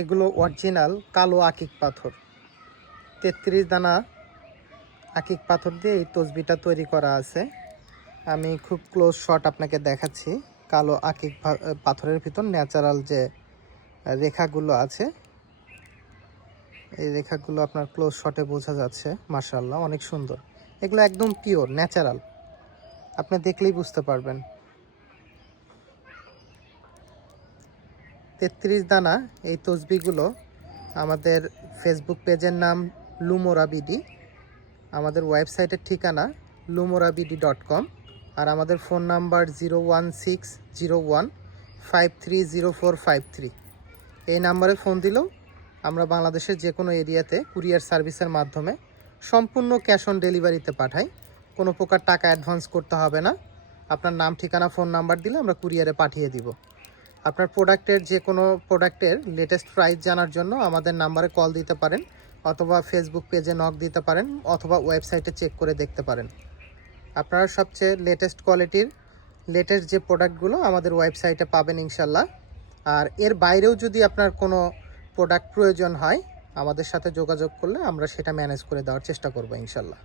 এগুলো অরিজিনাল কালো আকিক পাথর, 33 দানা আকিক পাথর দিয়ে এই তসবিটা তৈরি করা আছে। আমি খুব ক্লোজ শট আপনাকে দেখাচ্ছি। কালো আকিক পাথরের ভিতর ন্যাচারাল যে রেখাগুলো আছে, এই রেখাগুলো আপনার ক্লোজ শটে বোঝা যাচ্ছে। মাশাআল্লাহ, অনেক সুন্দর। এগুলো একদম পিওর ন্যাচারাল, আপনি দেখলেই বুঝতে পারবেন। 33 দানা এই তসবিগুলো আমাদের ফেসবুক পেজের নাম লুমোরাবিডি, আমাদের ওয়েবসাইটের ঠিকানা lumoraBD.com, আর আমাদের ফোন নাম্বার 01601530453। এই নাম্বারে ফোন দিলেও আমরা বাংলাদেশের যে কোনো এরিয়াতে কুরিয়ার সার্ভিসের মাধ্যমে সম্পূর্ণ ক্যাশ অন ডেলিভারিতে পাঠাই। কোনো প্রকার টাকা অ্যাডভান্স করতে হবে না। আপনার নাম, ঠিকানা, ফোন নাম্বার দিলে আমরা কুরিয়ারে পাঠিয়ে দিব। আপনার প্রোডাক্টের যে কোনো প্রোডাক্টের লেটেস্ট প্রাইস জানার জন্য আমাদের নাম্বারে কল দিতে পারেন, অথবা ফেসবুক পেজে নক দিতে পারেন, অথবা ওয়েবসাইটে চেক করে দেখতে পারেন। আপনারা সবচেয়ে লেটেস্ট কোয়ালিটির লেটেস্ট যে প্রোডাক্টগুলো আমাদের ওয়েবসাইটে পাবেন ইনশাল্লাহ। আর এর বাইরেও যদি আপনার কোনো প্রোডাক্ট প্রয়োজন হয়, আমাদের সাথে যোগাযোগ করলে আমরা সেটা ম্যানেজ করে দেওয়ার চেষ্টা করব ইনশাল্লাহ।